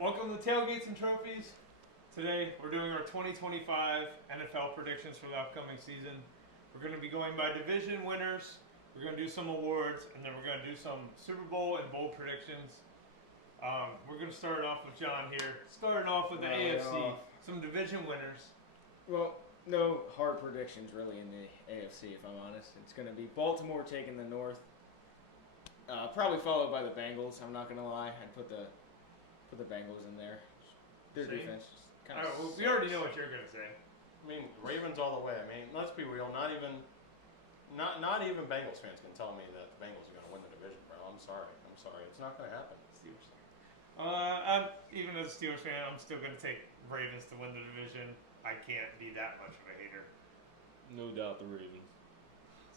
Welcome to Tailgates and Trophies. Today we're doing our 2025 NFL predictions for the upcoming season. We're going to be going by division winners. We're going to do some awards, and then we're going to do some Super Bowl and bowl predictions. We're going to start off with John here. Starting off with the AFC, some division winners. Well, no hard predictions really in the AFC, if I'm honest. It's going to be Baltimore taking the North, probably followed by the Bengals. I'm not going to lie. I'd put the Bengals in there. Their Same. defense kind All of. right, well, we already know what you're going to say. I mean, Ravens all the way. I mean, let's be real. Not even Bengals fans can tell me that the Bengals are going to win the division, bro. I'm sorry. It's not going to happen. Steelers. I'm even as a Steelers fan, I'm still going to take Ravens to win the division. I can't be that much of a hater. No doubt the Ravens.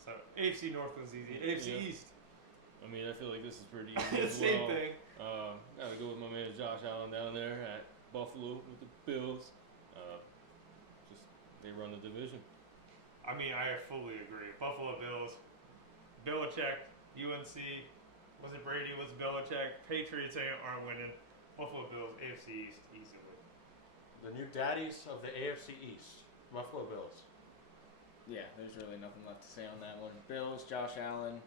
So AFC North was easy. AFC Yeah. East, I mean, I feel like this is pretty easy as same well. thing. Gotta go with my man Josh Allen down there at Buffalo with the Bills. They run the division. I mean, I fully agree. Buffalo Bills, Belichick, UNC, was it Brady? Was it Belichick? Patriots aren't winning. Buffalo Bills, AFC East, easily. The new daddies of the AFC East, Buffalo Bills. Yeah, there's really nothing left to say on that one. Bills, Josh Allen,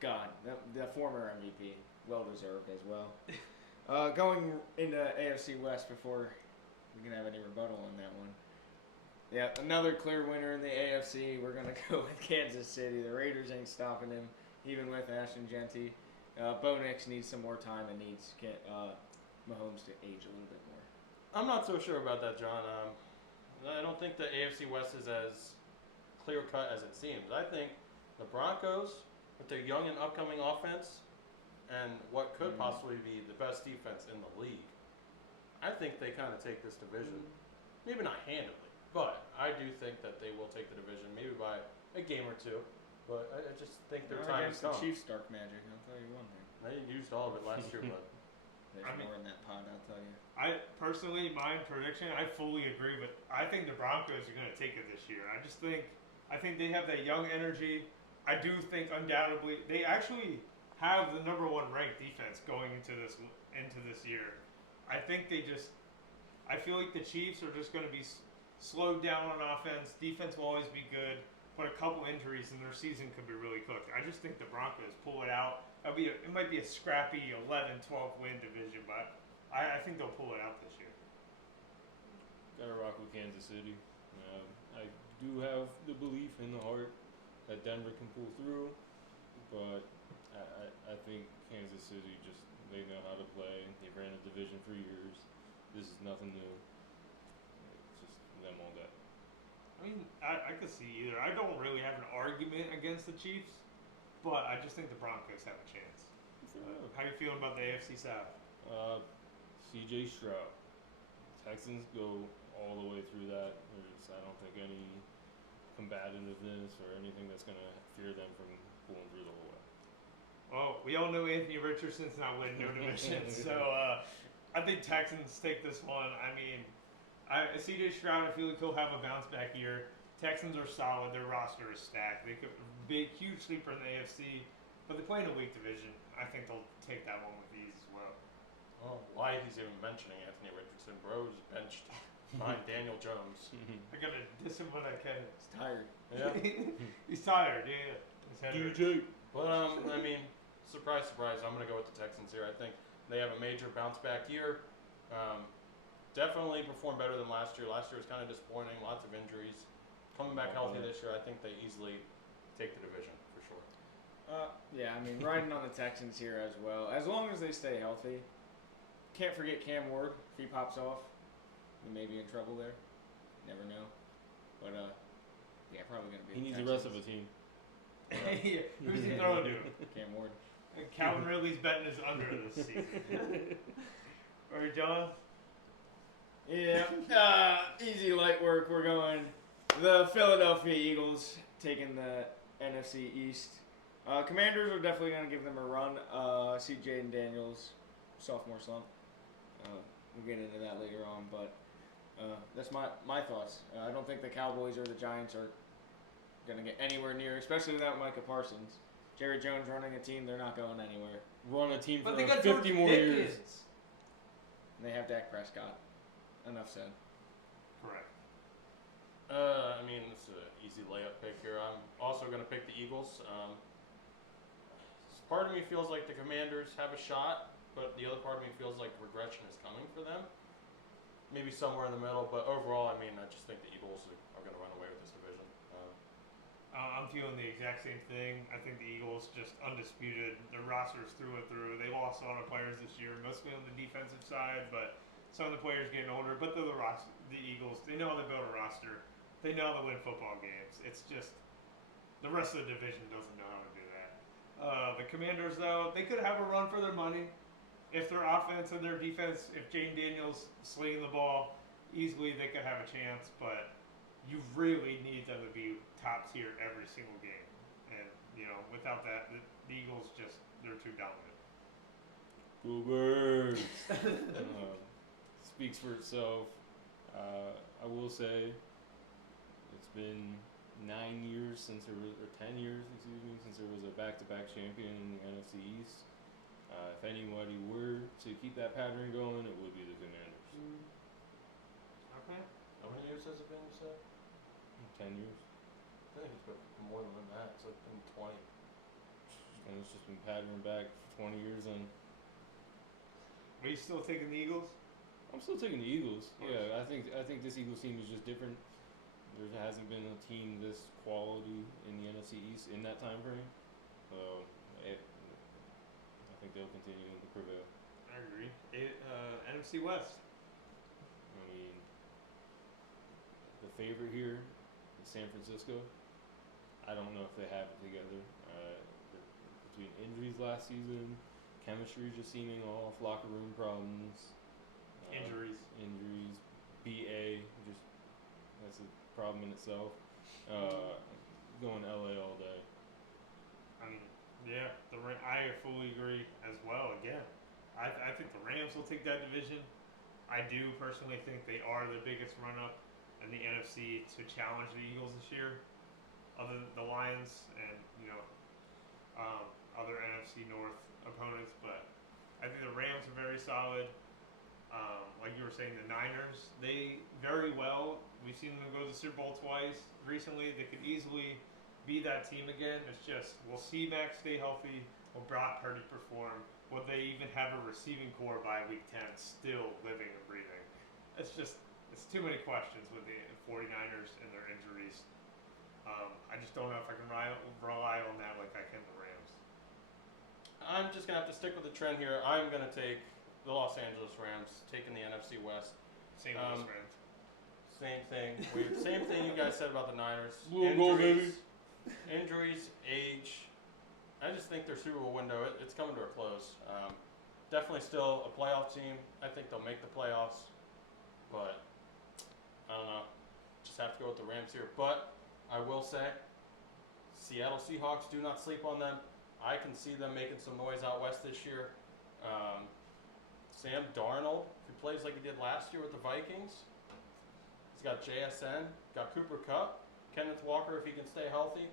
God, the former MVP, well deserved as well. Going into AFC West before we can have any rebuttal on that one. Yeah, another clear winner in the AFC. We're going to go with Kansas City. The Raiders ain't stopping him, even with Ashton Genty. Bo Nix needs some more time and needs Mahomes to age a little bit more. I'm not so sure about that, John. I don't think the AFC West is as clear-cut as it seems. I think the Broncos, with their young and upcoming offense, and what could possibly be the best defense in the league, I think they kind of take this division. Maybe not handily, but I do think that they will take the division, maybe by a game or two. But I just think their Not time against has the come. Chiefs' dark magic, I'll tell you one thing. They used all of it last year, but There's more in that pod, I'll tell you. I personally, my prediction, I fully agree, but I think the Broncos are going to take it this year. I think they have that young energy. I do think undoubtedly they actually have the number one ranked defense going into this year. I think I feel like the Chiefs are just going to be slowed down on offense. Defense will always be good, but a couple injuries and their season could be really cooked. I just think the Broncos pull it out. It might be a scrappy 11-12 win division, but I think they'll pull it out this year. Gotta rock with Kansas City. I do have the belief in the heart that Denver can pull through, but I think Kansas City they know how to play. They ran a division for years. This is nothing new. It's just them all day. I mean, I could see either. I don't really have an argument against the Chiefs, but I just think the Broncos have a chance. How you feeling about the AFC South? C.J. Stroud. Texans go all the way through that. I don't think any combativeness or anything that's going to fear them from pulling through the whole way. Well, we all know Anthony Richardson's not winning no division, so I think Texans take this one. I mean, C.J. Stroud, I feel like he'll have a bounce back year. Texans are solid. Their roster is stacked. They could be a huge sleeper in the AFC, but they play in a weak division. I think they'll take that one with ease as well. oh, why he's even mentioning Anthony Richardson? Bro's benched behind Daniel Jones. I gotta diss him when I can. He's tired. Yeah. He's tired, yeah. His head hurts. DJ. But I mean, surprise, surprise. I'm gonna go with the Texans here. I think they have a major bounce back year. Definitely performed better than last year. Last year was kind of disappointing. Lots of injuries. Coming back healthy this year, I think they easily take the division for sure. Yeah, I mean, riding on the Texans here as well. As long as they stay healthy. Can't forget Cam Ward. If he pops off, we may be in trouble there. Never know. But, yeah, probably going to be He the needs the Texans. rest of a team. Yeah, who's he throwing to? Cam Ward. Calvin Ridley's betting his under this season. All right, John? Yeah, easy light work. We're going the Philadelphia Eagles taking the NFC East. Commanders are definitely going to give them a run. See Jaden Daniels, sophomore slump. We'll get into that later on, but that's my thoughts. I don't think the Cowboys or the Giants are going to get anywhere near, especially without Micah Parsons. Jerry Jones running a team, they're not going anywhere. Run a team But for they got 50 George more Pickens. years. They have Dak Prescott. Enough said. Correct. I mean, it's an easy layup pick here. I'm also going to pick the Eagles. Part of me feels like the Commanders have a shot, but the other part of me feels like regression is coming for them. Maybe somewhere in the middle, but overall, I mean, I just think the Eagles are going to run away with this division. I'm feeling the exact same thing. I think the Eagles just undisputed. Their roster's through and through. They lost a lot of players this year, mostly on the defensive side, but some of the players getting older. But they're the Eagles. They know how to build a roster. They know how to win football games. It's just the rest of the division doesn't know how to do that. The Commanders, though, they could have a run for their money if their offense and their defense, if Jane Daniels slinging the ball easily, they could have a chance. But you really need them to be top tier every single game, and without that, the Eagles they're too dominant. Boo Birds. Speaks for itself. I will say it's been 9 years since there was, or 10 years, excuse me, since there was a back-to-back champion in the NFC East. If anybody were to keep that pattern going, it would be the Commanders. Okay. How many years has it been, you said? 10 years. I think it's been more than that. It's like been 20. And it's just been patterned back for 20 years, and Are you still taking the Eagles? I'm still taking the Eagles. Yeah, I think this Eagles team is just different. There hasn't been a team this quality in the NFC East in that time frame. So I think they'll continue to prevail. I agree. NFC West. I mean, the favorite here is San Francisco. I don't know if they have it together. Between injuries last season, chemistry just seeming off, locker room problems, Injuries. BA, just that's a problem in itself. Going to LA all day. I mean, yeah, I fully agree as well. Again, I think the Rams will take that division. I do personally think they are the biggest run-up in the NFC to challenge the Eagles this year, other than the Lions and other NFC North opponents. But I think the Rams are very solid. Like you were saying, the Niners, they very well. We've seen them go to the Super Bowl twice recently. They could easily be that team again. It's just, will C-Mac stay healthy? Will Brock Purdy perform? Will they even have a receiving core by Week 10 still living and breathing? It's too many questions with the 49ers and their injuries. I just don't know if I can rely on that like I can the Rams. I'm just going to have to stick with the trend here. I'm going to take the Los Angeles Rams, taking the NFC West. St. Louis Rams. Same thing. Same thing you guys said about the Niners. Blue and gold, baby. Injuries, age. I just think their Super Bowl window, it's coming to a close. Definitely still a playoff team. I think they'll make the playoffs. But, I don't know. Just have to go with the Rams here. But, I will say, Seattle Seahawks, do not sleep on them. I can see them making some noise out west this year. Sam Darnold, if he plays like he did last year with the Vikings, he's got JSN, got Cooper Kupp, Kenneth Walker if he can stay healthy,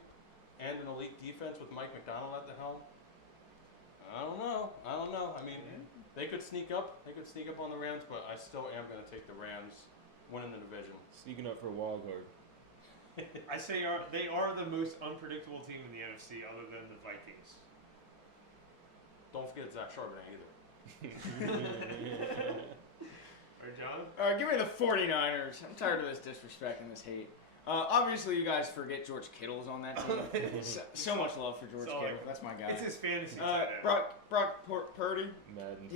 and an elite defense with Mike McDonald at the helm. I don't know. I mean, they could sneak up. They could sneak up on the Rams, but I still am going to take the Rams winning the division. Sneaking up for a wild card. I say they are the most unpredictable team in the NFC other than the Vikings. Don't forget Zach Charbonnet either. Alright, John? Give me the 49ers. I'm tired of this disrespect and this hate. Obviously, you guys forget George Kittle's on that team. so much love for George Kittle. That's my guy. It's his fantasy tight end. Brock Purdy. Madden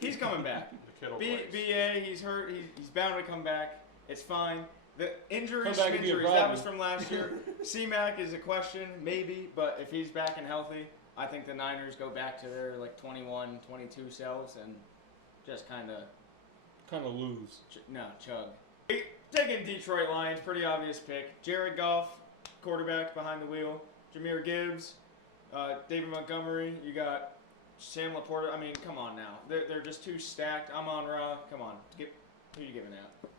He's coming back. The Kittle plays. BA, he's hurt. He's bound to come back. It's fine. The injuries, Come back and be a that problem. was from last year. C-Mac is a question, maybe, but if he's back and healthy, I think the Niners go back to their 21, 22 selves and just kind of lose. chug. Taking Detroit Lions, pretty obvious pick. Jared Goff, quarterback behind the wheel. Jahmyr Gibbs, David Montgomery. You got Sam Laporta. I mean, come on now. They're just too stacked. Amon-Ra, come on. Who are you giving out?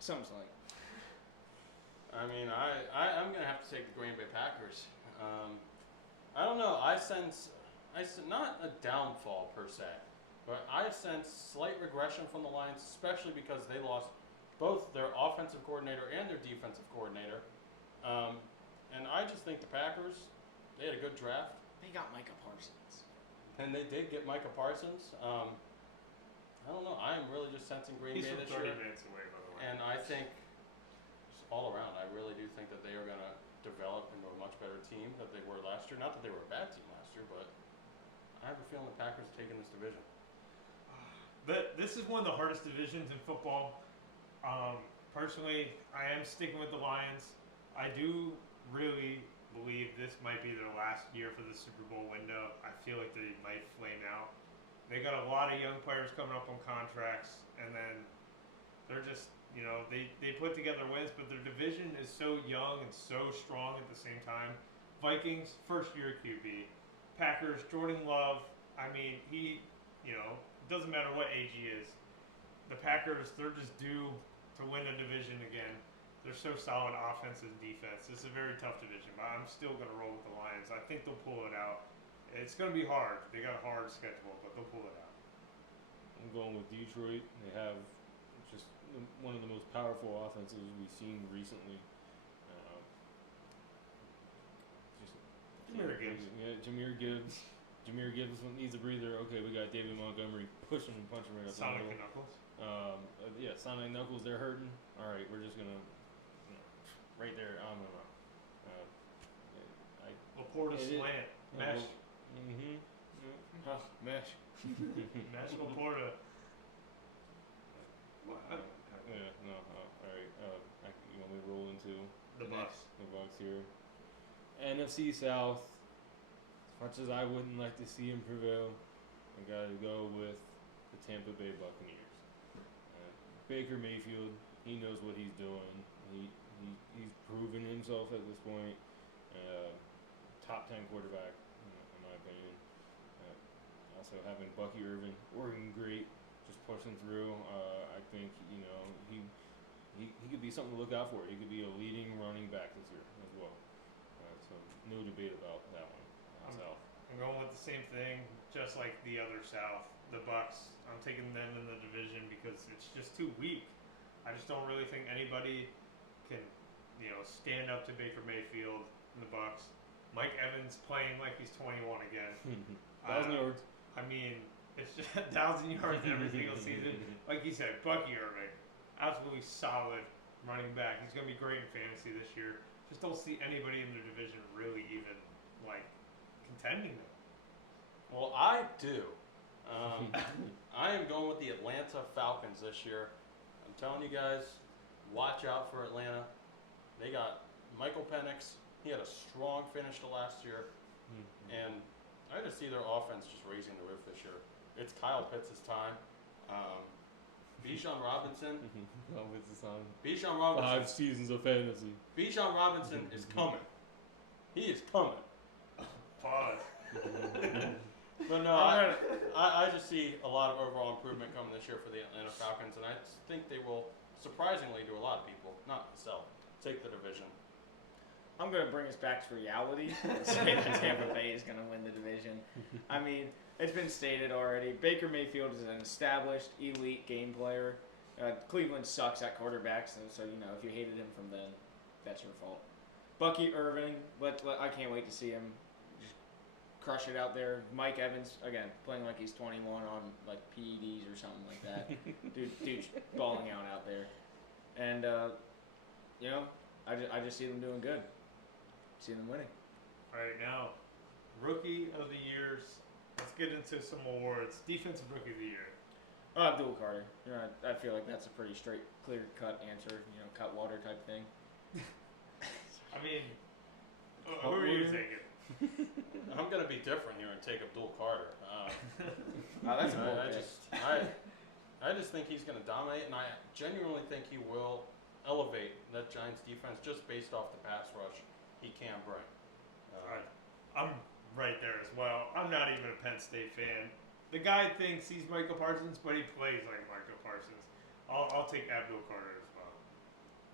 Something like. I mean, I'm going to have to take the Green Bay Packers. I don't know. I sense not a downfall per se, But I sense slight regression from the Lions, especially because they lost both their offensive coordinator and their defensive coordinator. And I just think the Packers, they had a good draft. They got Micah Parsons. And they did get Micah Parsons. I don't know. I am really just sensing Green He's Bay from this 30 year. minutes away, by the way. And I think, just all around, I really do think that they are going to develop into a much better team than they were last year. Not that they were a bad team last year, but I have a feeling the Packers are taking this division. This is one of the hardest divisions in football. Personally, I am sticking with the Lions. I do really believe this might be their last year for the Super Bowl window. I feel like they might flame out. They got a lot of young players coming up on contracts, and then they're just, they put together wins, but their division is so young and so strong at the same time. Vikings, first year QB. Packers, Jordan Love, he, doesn't matter what age he is. The Packers, they're just due to win a division again. They're so solid offense and defense. This is a very tough division, but I'm still going to roll with the Lions. I think they'll pull it out. It's going to be hard. They got a hard schedule, but they'll pull it out. I'm going with Detroit. They have just one of the most powerful offenses we've seen recently. Jahmyr Gibbs. Yeah, Jahmyr Gibbs. Jahmyr Gibbs needs a breather. Okay, we got David Montgomery pushing and punching right up the Sonic middle. and Knuckles. Yeah, Sonic Knuckles, they're hurting. All right, we're just gonna, right there. I don't know. Laporta slant. Mesh. Mm-hmm. Oh, mesh. Mesh Laporta. What? Yeah, no. All right. You want me to roll into The Bucks. the Bucks here? NFC South. As much as I wouldn't like to see him prevail, I gotta go with the Tampa Bay Buccaneers. Baker Mayfield, he knows what he's doing. He's proven himself at this point. Top 10 quarterback, in my opinion. Also having Bucky Irvin, working great, just pushing through. I think he could be something to look out for. He could be a leading running back this year as well. So no debate about that one. South. I'm going with the same thing, just like the other South, the Bucks. I'm taking them in the division because it's just too weak. I just don't really think anybody can, stand up to Baker Mayfield and the Bucks. Mike Evans playing like he's 21 again. 1,000 yards. It's just 1,000 yards every single season. Like you said, Bucky Irving, absolutely solid running back. He's going to be great in fantasy this year. Just don't see anybody in their division really even contending them. Well, I do. I am going with the Atlanta Falcons this year. I'm telling you guys, watch out for Atlanta. They got Michael Penix. He had a strong finish to last year. And I just see their offense just raising the roof this year. It's Kyle Pitts' time. Bijan Robinson. Bijan Robinson. 5 seasons of fantasy. Bijan Robinson is coming. He is coming. Pause. But no, I just see a lot of overall improvement coming this year for the Atlanta Falcons, and I think they will, surprisingly to a lot of people, not myself, take the division. I'm going to bring us back to reality and say that Tampa Bay is going to win the division. It's been stated already. Baker Mayfield is an established, elite game player. Cleveland sucks at quarterbacks, so if you hated him from then, that's your fault. Bucky Irving, I can't wait to see him just crush it out there. Mike Evans, again, playing like he's 21 on PEDs or something like that. Dude's balling out there. And, I just see them doing good. See them winning. All right, now, Rookie of the Years. Let's get into some awards. Defensive Rookie of the Year. Abdul Carter. I feel like that's a pretty straight, clear-cut answer. Cut water type thing. Who are you taking? I'm going to be different here and take Abdul Carter. That's a bold pick. I just think he's going to dominate, and I genuinely think he will elevate that Giants defense just based off the pass rush he can bring. I'm right there as well. I'm not even a Penn State fan. The guy thinks he's Michael Parsons, but he plays like Michael Parsons. I'll take Abdul Carter as well.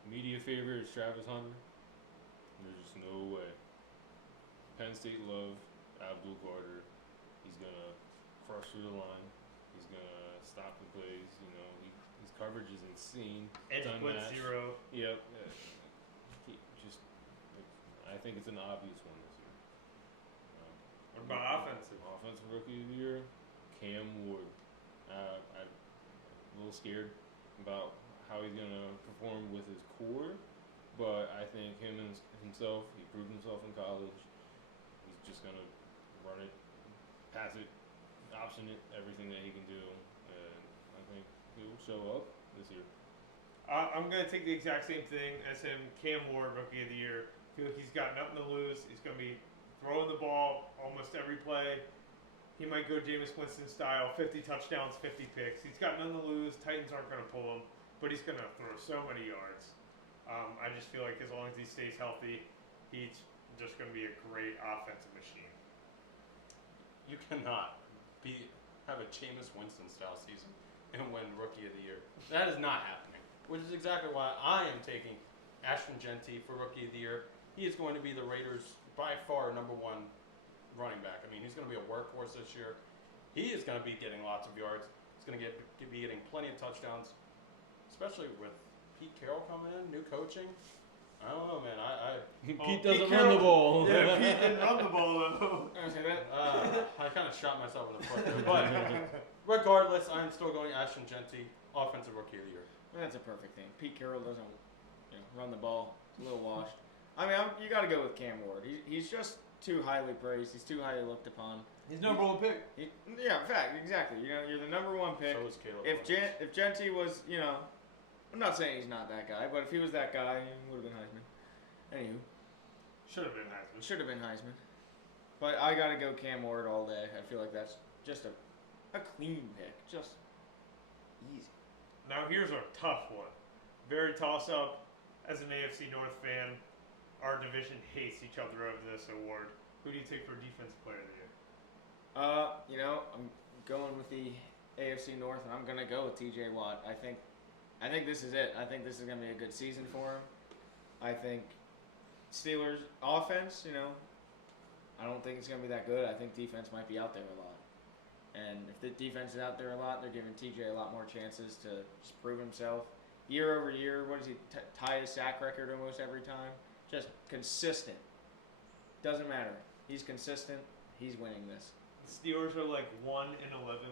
Media favorite is Travis Hunter. There's just no way. Penn State love Abdul Carter. He's gonna crush through the line. He's coverage is insane. Edge Done blitz match. 0. Yep. He just, I think it's an obvious one this year. What about offensive? Offensive rookie of the year, Cam Ward. I'm a little scared about how he's gonna perform with his core, but I think himself, he proved himself in college. He's just gonna run it, pass it, option it, everything that he can do, and I think he'll show up this year. I'm going to take the exact same thing as him. Cam Ward, Rookie of the Year. I feel like he's got nothing to lose. He's going to be throwing the ball almost every play. He might go Jameis Winston style, 50 touchdowns, 50 picks. He's got nothing to lose. Titans aren't going to pull him, but he's going to throw so many yards. I just feel like as long as he stays healthy, he's just going to be a great offensive machine. You cannot have a Jameis Winston style season and win Rookie of the Year. That is not happening. Which is exactly why I am taking Ashton Genty for Rookie of the Year. He is going to be the Raiders' by far #1 running back. I mean, he's going to be a workhorse this year. He is going to be getting lots of yards. He's going to be getting plenty of touchdowns, especially with Pete Carroll coming in, new coaching. I don't know, man. Pete doesn't run the ball. Yeah, Pete didn't run the ball though. I say that. I kind of shot myself in the foot there. But regardless, I'm still going Ashton Genty, Offensive Rookie of the Year. That's a perfect thing. Pete Carroll doesn't run the ball. It's a little washed. I mean, you got to go with Cam Ward. He's just too highly praised. He's too highly looked upon. He's #1 pick. Yeah, in fact, exactly. You know, you're the #1 pick. So is Caleb If Williams. if Genty was, I'm not saying he's not that guy, but if he was that guy, he would have been Heisman. Anywho, Should have been Heisman. should have been Heisman. But I got to go Cam Ward all day. I feel like that's just a clean pick. Just easy. Now here's a tough one. Very toss up. As an AFC North fan, our division hates each other over this award. Who do you take for Defensive Player of the Year? I'm going with the AFC North, and I'm gonna go with T.J. Watt. I think this is it. I think this is gonna be a good season for him. I think Steelers offense, I don't think it's gonna be that good. I think defense might be out there a lot. And if the defense is out there a lot, they're giving TJ a lot more chances to just prove himself. Year over year, what does he tie his sack record almost every time? Just consistent. Doesn't matter. He's consistent. He's winning this. The Steelers are like 1-11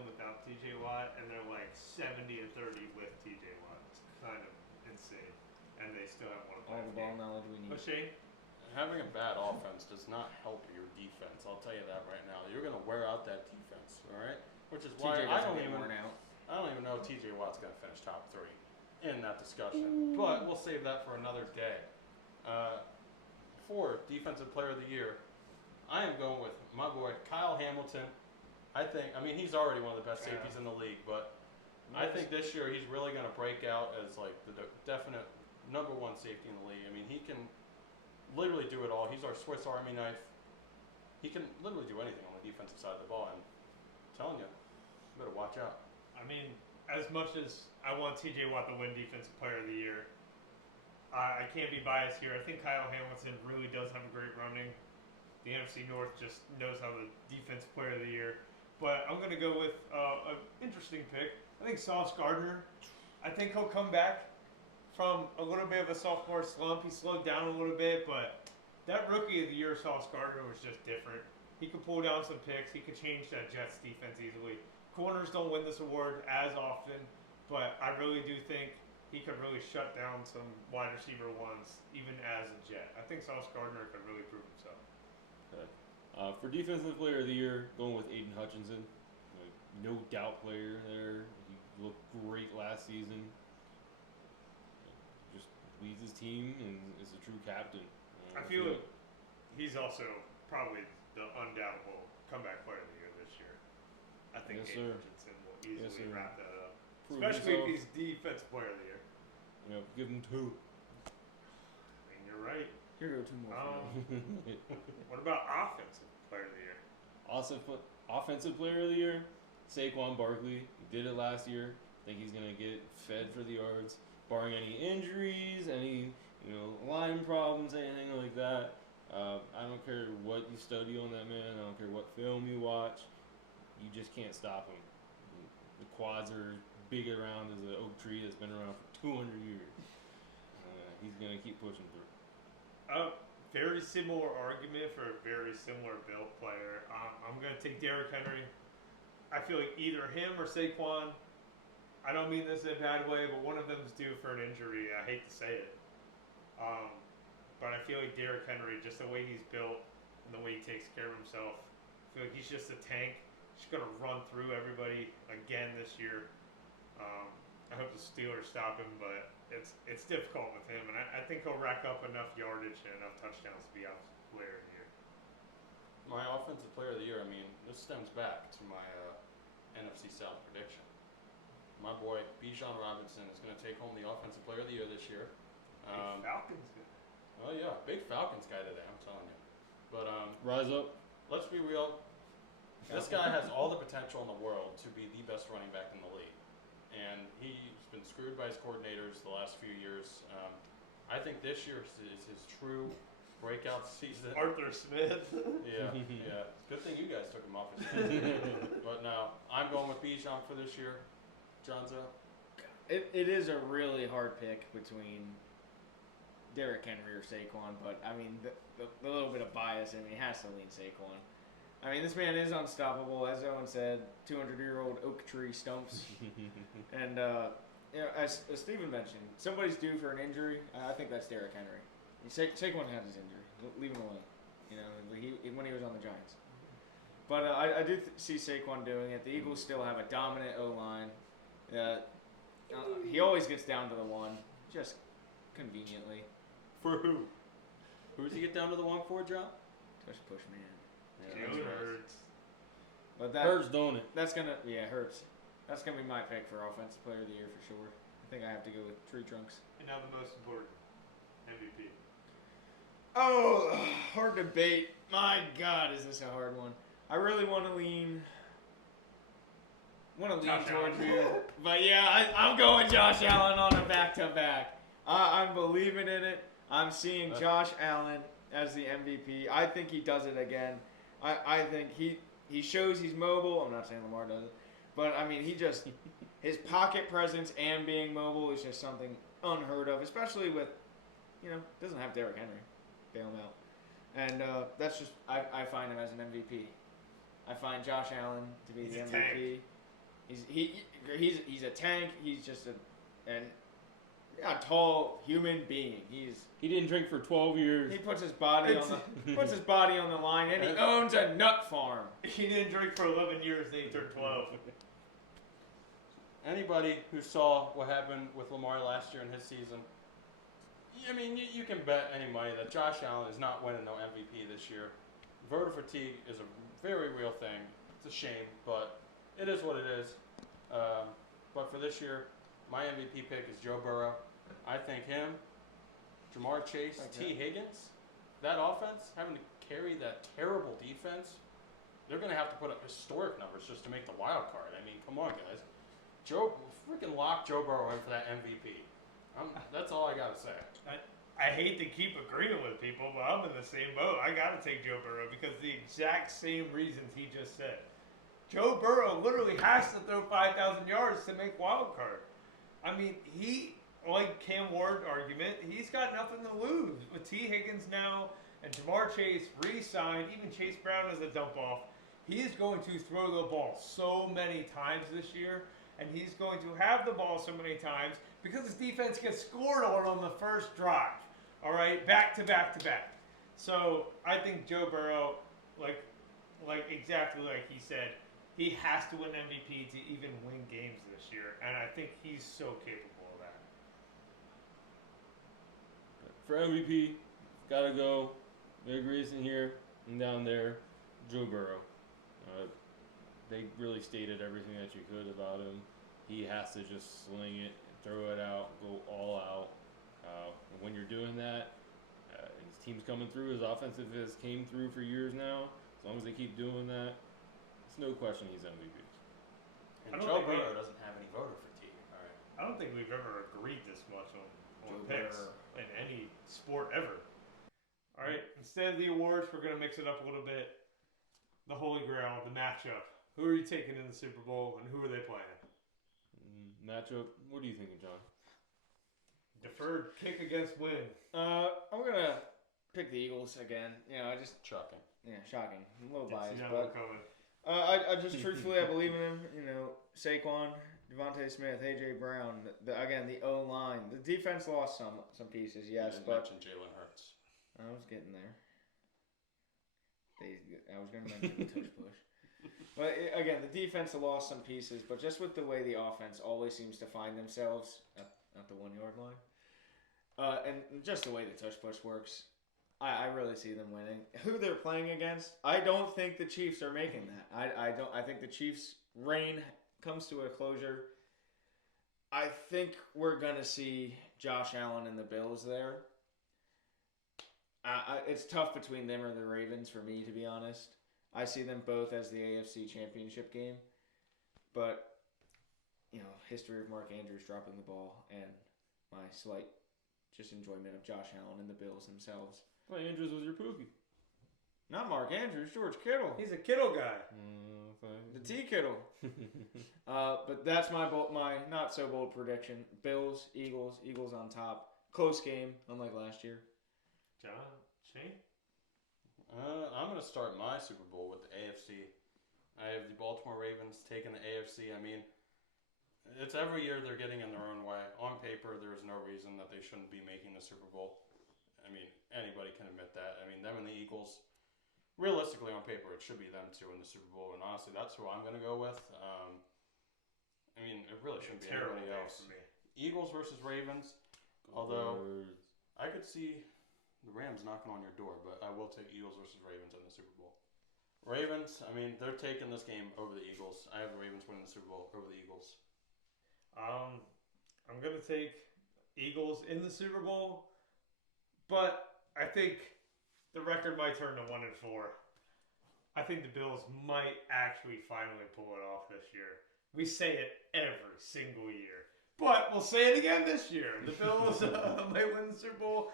without TJ Watt, and they're like 70-30 with TJ Watt. It's kind of insane, and they still have one All the ball knowledge we need. But Shane, Having a bad offense does not help your defense. I'll tell you that right now. You're going to wear out that defense, all right? Which is why TJ I doesn't don't get even worn out. know if TJ Watt's going to finish top 3 in that discussion. But we'll save that for another day. For Defensive Player of the Year, I am going with my boy Kyle Hamilton. He's already one of the best safeties in the league, but I think this year he's really going to break out as like the definite #1 safety in the league. I mean, he can literally do it all. He's our Swiss Army knife. He can literally do anything on the defensive side of the ball, and I'm telling you, you better watch out. I mean, as much as I want TJ Watt to win Defensive Player of the Year, I can't be biased here. I think Kyle Hamilton really does have a great running. The NFC North just knows how the Defensive Player of the Year. But I'm going to go with an interesting pick. I think Sauce Gardner. I think he'll come back from a little bit of a sophomore slump. He slowed down a little bit, but that Rookie of the Year Sauce Gardner was just different. He could pull down some picks. He could change that Jets defense easily. Corners don't win this award as often, but I really do think he could really shut down some wide receiver ones, even as a Jet. I think Sauce Gardner could really prove himself. For Defensive Player of the Year, going with Aiden Hutchinson. No doubt player there. He looked great last season. Just leads his team and is a true captain. I feel he's also probably the undoubtable comeback player of the year this year. I think Yes, Aiden sir. Hutchinson will easily Yes, sir. wrap that up. Prove Especially if himself. he's Defensive Player of the Year. Give him 2. I mean, you're right. Here go 2 more. for me. What about Offensive Player of the Year? Offensive Player of the Year, Saquon Barkley. He did it last year. I think he's gonna get fed for the yards, barring any injuries, any line problems, anything like that. I don't care what you study on that man. I don't care what film you watch. You just can't stop him. The quads are big around as an oak tree that's been around for 200 years. He's gonna keep pushing through. Very similar argument for a very similar built player. I'm gonna take Derrick Henry. I feel like either him or Saquon. I don't mean this in a bad way, but one of them's due for an injury. I hate to say it. But I feel like Derrick Henry, just the way he's built and the way he takes care of himself, I feel like he's just a tank. He's going to run through everybody again this year. I hope the Steelers stop him, but it's difficult with him. And I think he'll rack up enough yardage and enough touchdowns to be out player of the year. My offensive player of the year, I mean, this stems back to my NFC South prediction. My boy, Bijan Robinson, is going to take home the offensive player of the year this year. Falcons guy. Oh yeah, big Falcons guy today, I'm telling you. But Rise up. let's be real. This guy has all the potential in the world to be the best running back in the league. And he's been screwed by his coordinators the last few years. I think this year is his true breakout season. Arthur Smith. Yeah, yeah. Good thing you guys took him off his season. But no, I'm going with Bijan for this year. Jonzo? It is a really hard pick between Derrick Henry or Saquon, but I mean, the little bit of bias, I mean, he has to lean Saquon. I mean, this man is unstoppable. As Owen said, 200-year-old oak tree stumps. And, as Steven mentioned, somebody's due for an injury. I think that's Derrick Henry. Saquon had his injury. Leave him alone. You know, when he was on the Giants. But I do see Saquon doing it. The Eagles still have a dominant O-line. He always gets down to the one, just conveniently. For who? Who does he get down to the one for, John? Push man. Yeah, Jalen that's Hurts. But that Hurts, don't it? That's gonna Hurts. That's gonna be my pick for offensive player of the year for sure. I think I have to go with Tree Trunks. And now the most important, MVP. Oh, hard debate. My God, is this a hard one? I really want to lean Josh towards Allen. you, but yeah, I'm going Josh Allen on a back-to-back. I'm believing in it. I'm seeing Josh Allen as the MVP. I think he does it again. I think he shows he's mobile. I'm not saying Lamar does it, but I mean his pocket presence and being mobile is just something unheard of, especially with doesn't have Derrick Henry, bail him out, and that's just I find him as an MVP. I find Josh Allen to be He's the a MVP. tank. He's a tank. He's just a tall human being. He didn't drink for 12 years. He puts his body on the line, and he owns a nut farm. He didn't drink for 11 years, then he turned 12. Anybody who saw what happened with Lamar last year in his season, I mean, you can bet any money that Josh Allen is not winning no MVP this year. Voter fatigue is a very real thing. It's a shame, but it is what it is. But for this year, my MVP pick is Joe Burrow. I think him, Jamar Chase, T. Higgins, that offense, having to carry that terrible defense, they're going to have to put up historic numbers just to make the wild card. I mean, come on, guys. Freaking lock Joe Burrow in for that MVP. That's all I got to say. I hate to keep agreeing with people, but I'm in the same boat. I got to take Joe Burrow because the exact same reasons he just said. Joe Burrow literally has to throw 5,000 yards to make wild card. I mean, like Cam Ward argument, he's got nothing to lose. With T. Higgins now and Jamar Chase re-signed, even Chase Brown as a dump-off, he is going to throw the ball so many times this year, and he's going to have the ball so many times because his defense gets scored on the first drive. All right, back to back to back. So I think Joe Burrow, like exactly like he said, he has to win MVP to even win games this year, and I think he's so capable of that. For MVP, gotta go. Big reason here and down there, Joe Burrow. They really stated everything that you could about him. He has to just sling it, throw it out, go all out. When you're doing that, and his team's coming through, his offensive has came through for years now. As long as they keep doing that, it's no question he's MVP. And Joe Burrow doesn't have any voter fatigue. All right. I don't think we've ever agreed this much on Joe picks Burrow. in any sport ever. All right, instead of the awards, we're going to mix it up a little bit. The Holy Grail, the matchup. Who are you taking in the Super Bowl, and who are they playing? matchup. What are you thinking, John? Deferred kick against win. I'm gonna pick the Eagles again. Shocking. Shocking. I'm a little Didn't see biased, that but one coming. I just truthfully I believe in him. Saquon, Devontae Smith, AJ Brown. The O line. The defense lost some pieces, yes, You but mentioned Jalen Hurts. I was getting there. I was going to mention the tush push. But again, the defense lost some pieces, but just with the way the offense always seems to find themselves at the 1 yard line, and just the way the tush push works, I really see them winning. Who they're playing against, I don't think the Chiefs are making that. I think the Chiefs' reign comes to a closure. I think we're gonna see Josh Allen and the Bills there. It's tough between them or the Ravens for me, to be honest. I see them both as the AFC Championship game, but history of Mark Andrews dropping the ball and my slight just enjoyment of Josh Allen and the Bills themselves. Well, Andrews was your pookie. Not Mark Andrews, George Kittle. He's a Kittle guy. The T Kittle. But that's my not so bold prediction. Bills, Eagles on top. Close game, unlike last year. John, Shane? I'm going to start my Super Bowl with the AFC. I have the Baltimore Ravens taking the AFC. I mean, it's every year they're getting in their own way. On paper, there is no reason that they shouldn't be making the Super Bowl. I mean, anybody can admit that. I mean, them and the Eagles, realistically on paper, it should be them two in the Super Bowl. And honestly, that's who I'm going to go with. I mean, it really shouldn't be anybody else. For me. Eagles versus Ravens. Although I could see the Rams knocking on your door, but I will take Eagles versus Ravens in the Super Bowl. Ravens, I mean, they're taking this game over the Eagles. I have the Ravens winning the Super Bowl over the Eagles. I'm going to take Eagles in the Super Bowl, but I think the record might turn to 1-4. I think the Bills might actually finally pull it off this year. We say it every single year, but we'll say it again this year. The Bills might win the Super Bowl.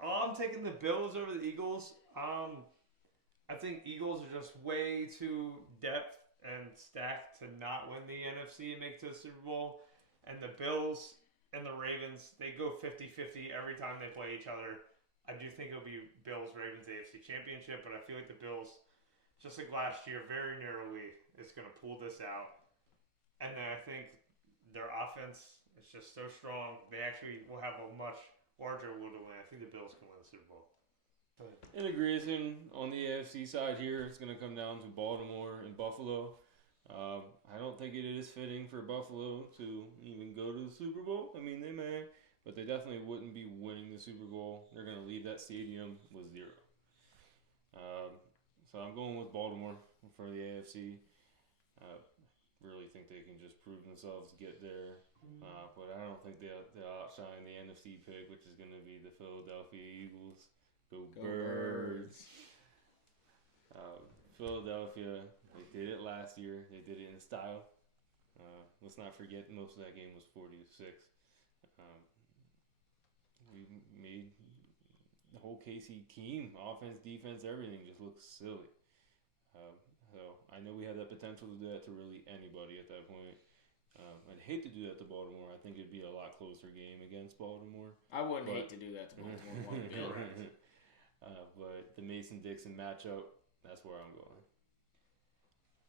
I'm taking the Bills over the Eagles. I think Eagles are just way too depth and stacked to not win the NFC and make it to the Super Bowl. And the Bills and the Ravens, they go 50-50 every time they play each other. I do think it'll be Bills-Ravens AFC Championship, but I feel like the Bills, just like last year, very narrowly, is going to pull this out. And then I think their offense is just so strong, they actually will have a much larger will to win. I think the Bills can win the Super Bowl. In agreement, on the AFC side here, it's going to come down to Baltimore and Buffalo. I don't think it is fitting for Buffalo to even go to the Super Bowl. I mean, they may, but they definitely wouldn't be winning the Super Bowl. They're going to leave that stadium with 0. So I'm going with Baltimore for the AFC. Really think they can just prove themselves to get there. But I don't think they'll outshine the NFC pick, which is going to be the Philadelphia Eagles. Go Birds. Philadelphia, they did it last year. They did it in style. Let's not forget, most of that game was 40-6. We made the whole KC team, offense, defense, everything just look silly. So I know we had that potential to do that to really anybody at that point. I'd hate to do that to Baltimore. I think it'd be a lot closer game against Baltimore. I wouldn't hate to do that to Baltimore. But the Mason-Dixon matchup, that's where I'm going.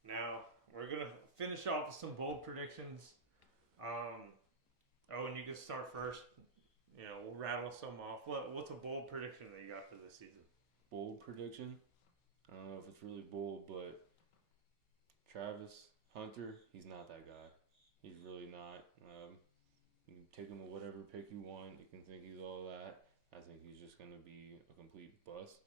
Now, we're going to finish off with some bold predictions. Owen, you can start first. We'll rattle some off. What's a bold prediction that you got for this season? Bold prediction? I don't know if it's really bold, but Travis Hunter, he's not that guy. He's really not. You can take him with whatever pick you want. You can think he's all that. I think he's just going to be a complete bust.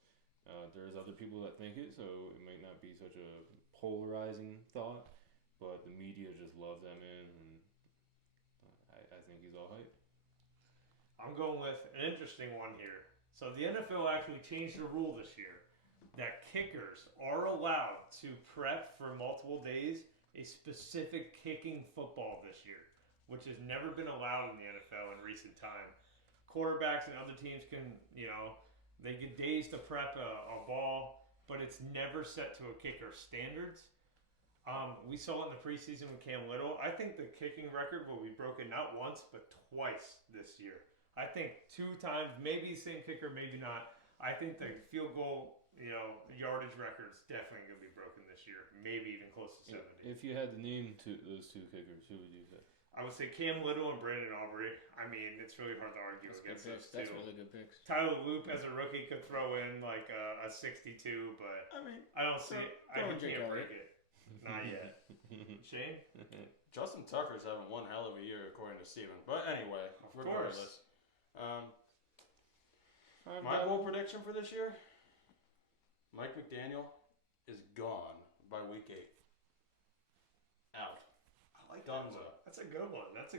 There's other people that think it, so it might not be such a polarizing thought, but the media just loves that man, and I think he's all hype. I'm going with an interesting one here. So the NFL actually changed the rule this year that kickers are allowed to prep for multiple days a specific kicking football this year, which has never been allowed in the NFL in recent time. Quarterbacks and other teams can, they get days to prep a ball, but it's never set to a kicker's standards. We saw it in the preseason with Cam Little. I think the kicking record will be broken not once but twice this year. I think 2 times, maybe the same kicker, maybe not. I think the field goal, yardage record's definitely going to be broken this year. Maybe even close to 70. If you had to name those 2 kickers, who would you say? I would say Cam Little and Brandon Aubrey. I mean, it's really hard to argue against those 2. That's really good picks. Tyler Loop as a rookie could throw in like a 62, but I don't see it. I can't break it. Not yet. Shane? Justin Tucker's having one hell of a year according to Steven. But anyway, regardless. My bold prediction for this year, Mike McDaniel is gone by week 8. Out. I like Dunzo. that. That's a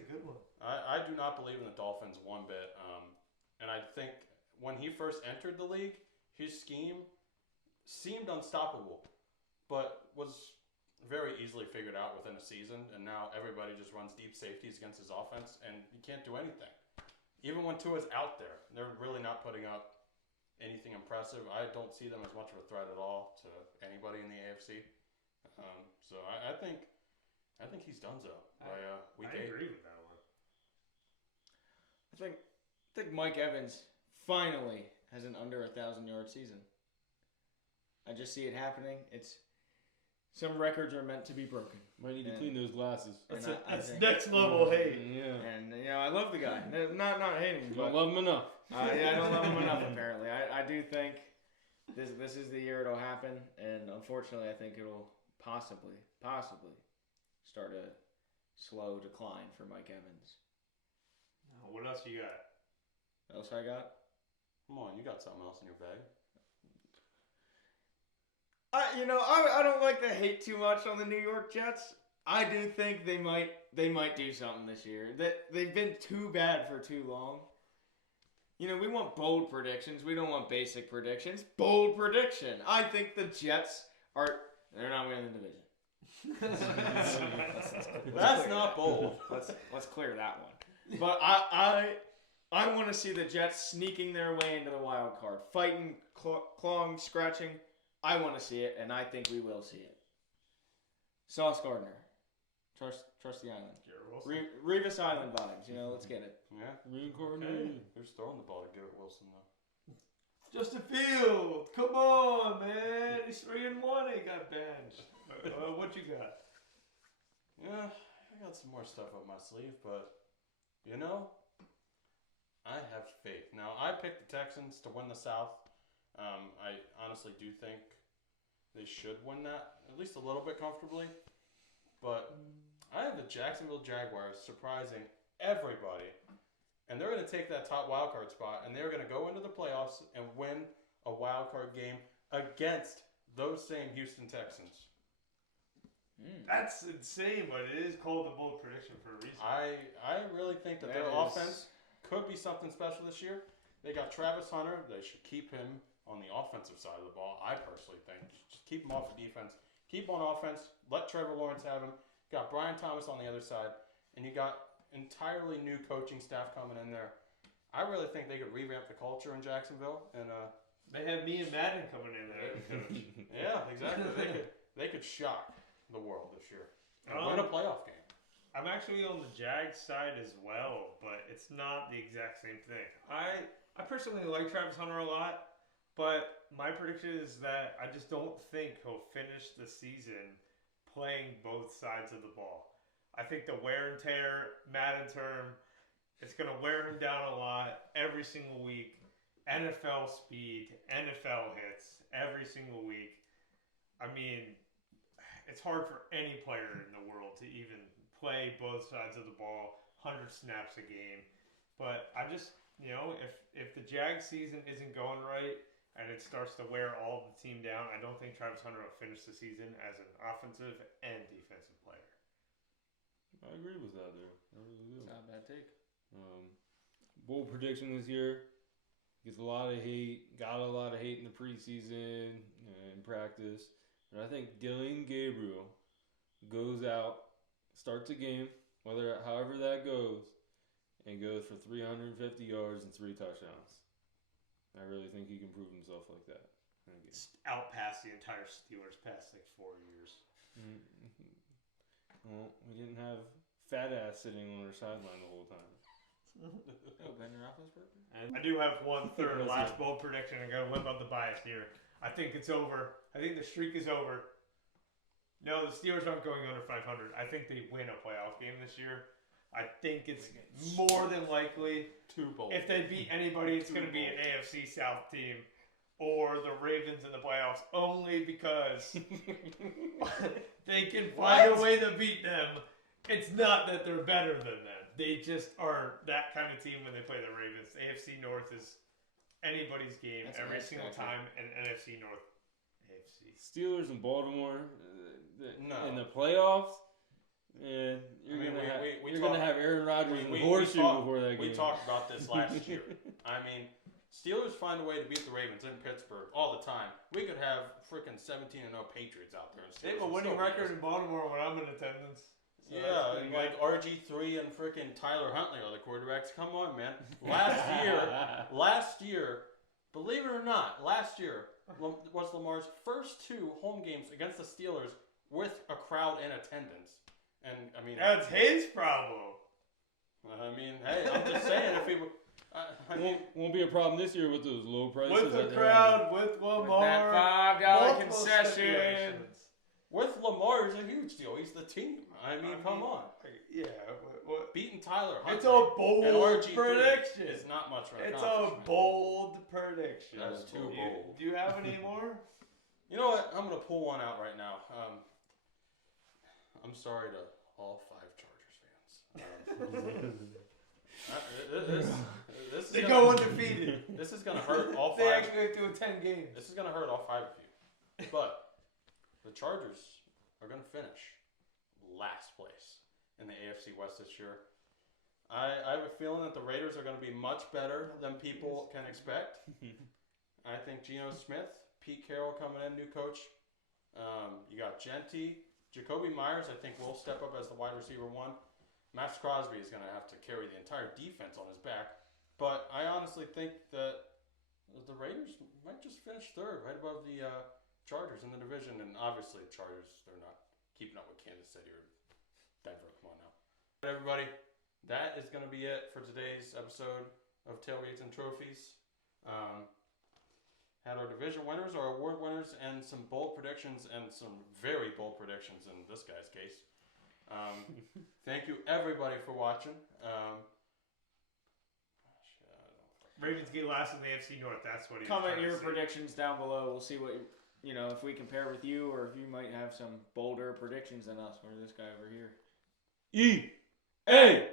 good one. I do not believe in the Dolphins one bit. And I think when he first entered the league, his scheme seemed unstoppable, but was very easily figured out within a season. And now everybody just runs deep safeties against his offense, and he can't do anything. Even when Tua's out there, they're really not putting up anything impressive. I don't see them as much of a threat at all to anybody in the AFC. So I think he's donezo by week 8. I agree with that one. I think Mike Evans finally has an under 1,000-yard season. I just see it happening. Some records are meant to be broken. Might need to clean those glasses. That's next level hate. Yeah. And I love the guy. Not hating. You don't love him enough. I don't love him enough. Apparently, I do think this is the year it'll happen, and unfortunately, I think it'll possibly start a slow decline for Mike Evans. What else you got? What else I got? Come on, you got something else in your bag. I don't like to hate too much on the New York Jets. I do think they might do something this year. They've been too bad for too long. We want bold predictions. We don't want basic predictions. Bold prediction. I think the Jets they're not winning the division. That's not bold. Let's clear that one. But I want to see the Jets sneaking their way into the wild card, fighting, clawing, scratching. I want to see it, and I think we will see it. Sauce Gardner. Trust the island. Revis Island vibes, let's get it. Yeah. Reincarnated. Who's throwing the ball to Garrett Wilson, though? Justin Field, come on, man. He's 3-1. He got benched. What you got? Yeah, I got some more stuff up my sleeve, but I have faith. Now, I picked the Texans to win the South. I honestly do think they should win that, at least a little bit comfortably. But I have the Jacksonville Jaguars surprising everybody. And they're going to take that top wildcard spot, and they're going to go into the playoffs and win a wildcard game against those same Houston Texans. That's insane, but it is called the bold prediction for a reason. I really think that their offense could be something special this year. They got Travis Hunter. They should keep him on the offensive side of the ball, I personally think. Just keep him off the defense. Keep him on offense. Let Trevor Lawrence have him. Got Brian Thomas on the other side. And you got entirely new coaching staff coming in there. I really think they could revamp the culture in Jacksonville. And they have me and Madden coming in there. Yeah, exactly. They could shock the world this year and win a playoff game. I'm actually on the Jags side as well, but it's not the exact same thing. I personally like Travis Hunter a lot, but my prediction is that I just don't think he'll finish the season playing both sides of the ball. I think the wear and tear, Madden term, it's going to wear him down a lot every single week. NFL speed, NFL hits every single week. I mean, it's hard for any player in the world to even play both sides of the ball, 100 snaps a game. But I just, if the Jags season isn't going right and it starts to wear all the team down, I don't think Travis Hunter will finish the season as an offensive and defensive player. I agree with that there. I really do. It's not a bad take. Bold prediction this year. Gets a lot of hate. Got a lot of hate in the preseason and practice. And I think Dylan Gabriel goes out, starts a game, however that goes, and goes for 350 yards and 3 touchdowns. I really think he can prove himself like that. Outpass the entire Steelers past 4 years. Well, we didn't have fat ass sitting on our sideline the whole time. Oh, Ben Roethlisberger? And I do have one third last bold prediction and go live up the bias here. I think it's over. I think the streak is over. No, the Steelers aren't going under 500. I think they win a playoff game this year. I think it's more than likely. Too bold. If they beat anybody, it's going to be an AFC South team or the Ravens in the playoffs, only because they can find a way to beat them. It's not that they're better than them. They just are that kind of team when they play the Ravens. AFC North is anybody's game That's every a nice single factor. time, and NFC North. AFC. Steelers in Baltimore No. in the playoffs, and you're gonna have Aaron Rodgers in the horseshoe before that game. We talked about this last year. I mean, Steelers find a way to beat the Ravens in Pittsburgh all the time. We could have freaking 17-0 Patriots out there. They have a winning record in Baltimore when I'm in attendance. So yeah, and like RG3 and freaking Tyler Huntley are the quarterbacks. Come on, man. Last year, believe it or not, last year was Lamar's first 2 home games against the Steelers with a crowd in attendance. And I mean, that's his problem. I mean, hey, I'm just saying if he won't be a problem this year with those low prices. With the crowd, with Lamar, that $5 multiple concession. stipulations. with Lamar is a huge deal. He's the team. I mean, come on. Yeah, Beating Tyler Huntley it's a bold and RG3 prediction. is not much of an It's a accomplishment. bold prediction. That's too bold. Do you have any more? You know what? I'm going to pull one out right now. I'm sorry to all 5 Chargers fans. This They is go gonna, undefeated. this is going to hurt all 5. They actually have to attend games. This is going to hurt all 5 of you. But the Chargers are going to finish last place in the AFC West this year. I have a feeling that the Raiders are going to be much better than people can expect. I think Geno Smith, Pete Carroll coming in, new coach. You got Genty. Jacoby Myers, I think, will step up as the wide receiver 1. Max Crosby is going to have to carry the entire defense on his back. But I honestly think that the Raiders might just finish 3rd, right above the Chargers in the division. And obviously, Chargers, they're not keeping up with Kansas City or Denver. Come on now. But everybody, that is going to be it for today's episode of Tailgates and Trophies. Had our division winners, our award winners, and some bold predictions, and some very bold predictions in this guy's case. Thank you, everybody, for watching. Ravens get last in the AFC North. That's what he Comment your predictions down below. We'll see what if we compare with you, or if you might have some bolder predictions than us. Or this guy over here. EAGLES